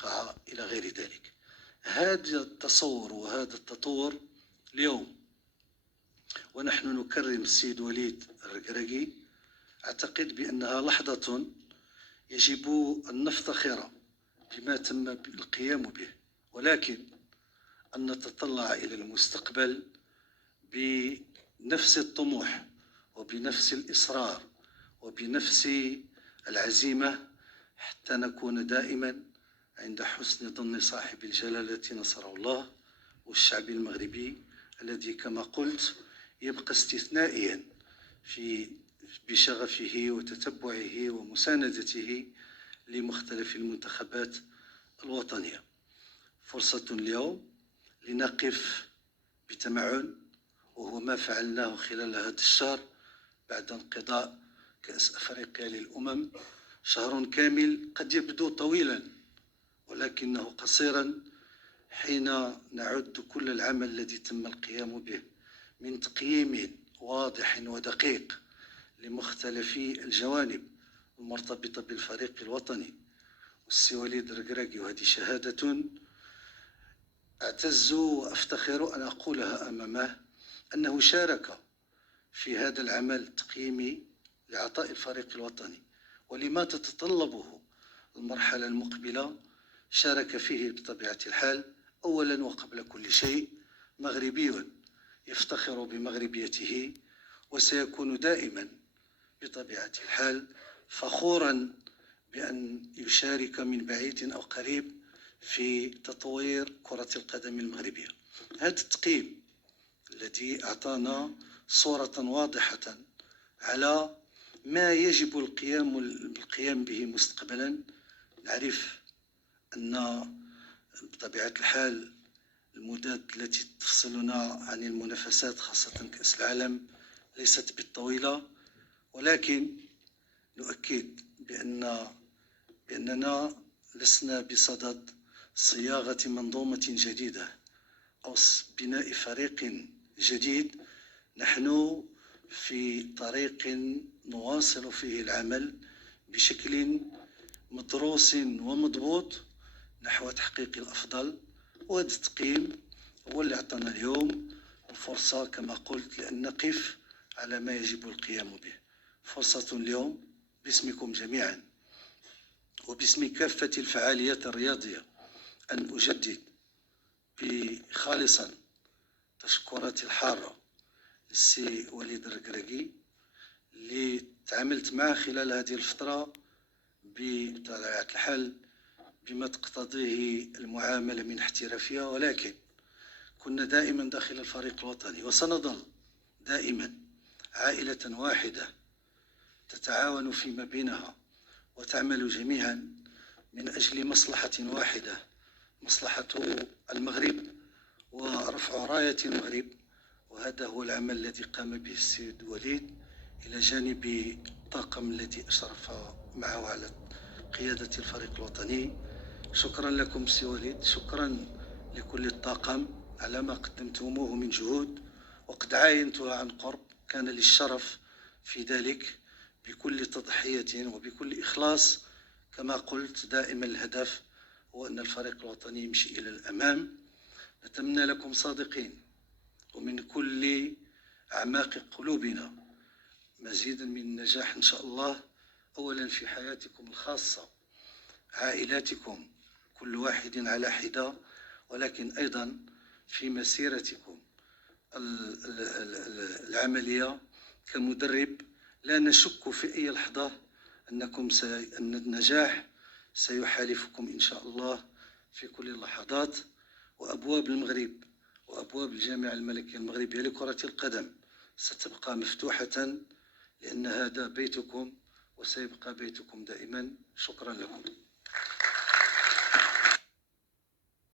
القاعة إلى غير ذلك. هذا التصور وهذا التطور اليوم ونحن نكرم السيد وليد الركراكي، أعتقد بأنها لحظة يجب أن نفتخر بما تم القيام به، ولكن أن نتطلع إلى المستقبل بنفس الطموح وبنفس الإصرار وبنفس العزيمة حتى نكون دائما عند حسن ظن صاحب الجلالة نصره الله والشعب المغربي الذي كما قلت يبقى استثنائيا بشغفه وتتبعه ومساندته لمختلف المنتخبات الوطنية. فرصة اليوم لنقف بتمعن، وهو ما فعلناه خلال هذا الشهر بعد انقضاء كأس أفريقيا للأمم. شهر كامل قد يبدو طويلا ولكنه قصيرا حين نعد كل العمل الذي تم القيام به من تقييم واضح ودقيق لمختلف الجوانب المرتبطة بالفريق الوطني والسي وليد الركراكي. وهذه شهادة أعتز وأفتخر أن أقولها أمامه، أنه شارك في هذا العمل التقييمي لعطاء الفريق الوطني ولما تتطلبه المرحلة المقبلة. شارك فيه بطبيعة الحال أولا وقبل كل شيء مغربي يفتخر بمغربيته، وسيكون دائما بطبيعة الحال فخورا بأن يشارك من بعيد أو قريب في تطوير كرة القدم المغربية. هذا التقييم الذي أعطانا صورة واضحة على ما يجب القيام به مستقبلا. نعرف أن بطبيعة الحال المدة التي تفصلنا عن المنافسات خاصة كأس العالم ليست بالطويلة، ولكن نؤكد بأننا لسنا بصدد صياغة منظومة جديدة أو بناء فريق جديد. نحن في طريق نواصل فيه العمل بشكل مدروس ومضبوط نحو تحقيق الأفضل، وهذا التقييم هو اللي أعطانا اليوم الفرصة كما قلت لأن نقف على ما يجب القيام به. فرصة اليوم باسمكم جميعا وباسم كافة الفعاليات الرياضية أن أجدد خالصا تشكراتي الحارة للسي وليد الركراكي اللي تعاملت معه خلال هذه الفترة بطبيعة الحال بما تقتضيه المعاملة من احترافية، ولكن كنا دائما داخل الفريق الوطني وسنظل دائما عائلة واحدة تتعاون فيما بينها وتعمل جميعا من أجل مصلحة واحدة، مصلحة المغرب ورفع راية المغرب. وهذا هو العمل الذي قام به السيد وليد إلى جانب الطاقم الذي أشرف معه على قيادة الفريق الوطني. شكرا لكم سي وليد، شكرا لكل الطاقم على ما قدمتموه من جهود وقد عاينتها عن قرب. كان لي الشرف في ذلك بكل تضحية وبكل إخلاص. كما قلت دائما الهدف هو أن الفريق الوطني يمشي إلى الأمام. نتمنى لكم صادقين ومن كل أعماق قلوبنا مزيدا من النجاح إن شاء الله، أولا في حياتكم الخاصة عائلاتكم كل واحد على حدة، ولكن أيضا في مسيرتكم العملية كمدرب. لا نشك في أي لحظة أن النجاح سيحالفكم إن شاء الله في كل اللحظات. وأبواب المغرب وأبواب الجامعة الملكية المغربية لكرة القدم ستبقى مفتوحة لأن هذا بيتكم وسيبقى بيتكم دائما. شكرا لكم.